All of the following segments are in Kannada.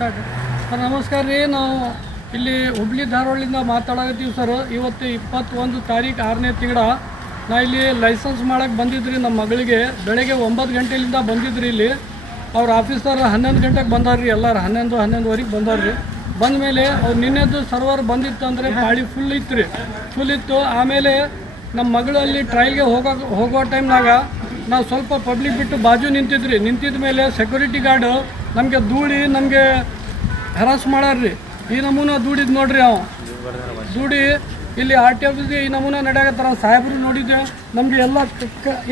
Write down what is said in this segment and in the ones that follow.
ಸ್ಟಾರ್ಟ್ ಸರ್, ನಮಸ್ಕಾರ ರೀ. ನಾವು ಇಲ್ಲಿ ಹುಬ್ಳಿ ಧಾರವಾಡದಿಂದ ಮಾತಾಡಕತ್ತೀವಿ ಸರ್. ಇವತ್ತು ಇಪ್ಪತ್ತೊಂದು ತಾರೀಕು ಆರನೇ ತಿಂಗಳ. ನಾ ಇಲ್ಲಿ ಲೈಸೆನ್ಸ್ ಮಾಡೋಕ್ಕೆ ಬಂದಿದ್ರಿ ನಮ್ಮ ಮಗಳಿಗೆ. ಬೆಳಗ್ಗೆ ಒಂಬತ್ತು ಗಂಟೆಲಿಂದ ಬಂದಿದ್ರಿ ಇಲ್ಲಿ. ಅವ್ರ ಆಫೀಸರ್ ಹನ್ನೊಂದು ಗಂಟೆಗೆ ಬಂದಾರ್ರಿ. ಎಲ್ಲರೂ ಹನ್ನೊಂದು, ಹನ್ನೊಂದುವರೆಗೆ ಬಂದಾರ್ರಿ. ಬಂದ ಮೇಲೆ ಅವ್ರು ನಿನ್ನೆದ್ದು ಸರ್ವರ್ ಬಂದಿತ್ತು ಅಂದರೆ ಗಾಡಿ ಫುಲ್ ಇತ್ತು ರೀ. ಫುಲ್ ಇತ್ತು. ಆಮೇಲೆ ನಮ್ಮ ಮಗಳು ಅಲ್ಲಿ ಟ್ರೈಲ್ಗೆ ಹೋಗೋ ಹೋಗೋ ಟೈಮ್ನಾಗ ನಾವು ಸ್ವಲ್ಪ ಪಬ್ಲಿಕ್ ಬಿಟ್ಟು ಬಾಜು ನಿಂತಿದ್ರಿ. ನಿಂತಿದ ಮೇಲೆ ಸೆಕ್ಯೂರಿಟಿ ಗಾರ್ಡ್ ನಮಗೆ ದೂಡಿ ನಮಗೆ ಹರಾಸ್ ಮಾಡ್ಯಾರ್ರಿ. ಈ ನಮೂನ ದೂಡಿದ್ ನೋಡ್ರಿ ಅವ. ದೂಡಿ ಇಲ್ಲಿ ಆರ್ ಟಿ ಆಫೀಸ್ಗೆ ಈ ನಮೂನ ನಡೆಯಕತ್ತಾರ ಸಾಹೇಬರು ನೋಡಿದ್ದೆ. ನಮಗೆ ಎಲ್ಲ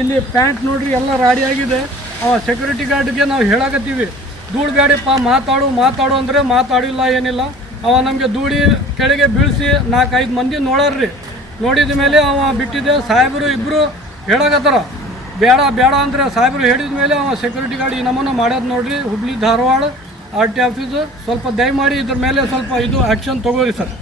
ಇಲ್ಲಿ ಪ್ಯಾಂಟ್ ನೋಡ್ರಿ, ಎಲ್ಲ ರಾಡಿ ಆಗಿದೆ. ಅವ ಸೆಕ್ಯೂರಿಟಿ ಗಾರ್ಡ್ಗೆ ನಾವು ಹೇಳಕತ್ತೀವಿ. ಪಾ, ಮಾತಾಡು ಮಾತಾಡು ಅಂದರೆ ಮಾತಾಡಿಲ್ಲ, ಏನಿಲ್ಲ. ಅವ ನಮಗೆ ದೂಡಿ ಕೆಳಗೆ ಬೀಳಿಸಿ ನಾಲ್ಕೈದು ಮಂದಿ ನೋಡಾರ್ರಿ. ನೋಡಿದ ಮೇಲೆ ಅವ ಬಿಟ್ಟಿದ್ದೆ. ಸಾಹೇಬರು ಇಬ್ಬರು ಹೇಳಕತ್ತಾರ. ಬೇಡ ಬೇಡ ಅಂದರೆ ಸಾಹೇಬರು ಹೇಳಿದ ಮೇಲೆ ಅವ ಸೆಕ್ಯೂರಿಟಿ ಗಾರ್ಡ್ ಈ ನಮೂನ ಮಾಡ್ಯಾದ ನೋಡ್ರಿ, Hubli, Dharwad R T office ಸ್ವಲ್ಪ ದಯಮಾಡಿ ಇದ್ರ ಮೇಲೆ ಸ್ವಲ್ಪ ಇದು ಆ್ಯಕ್ಷನ್ ತಗೋರಿ ಸರ್.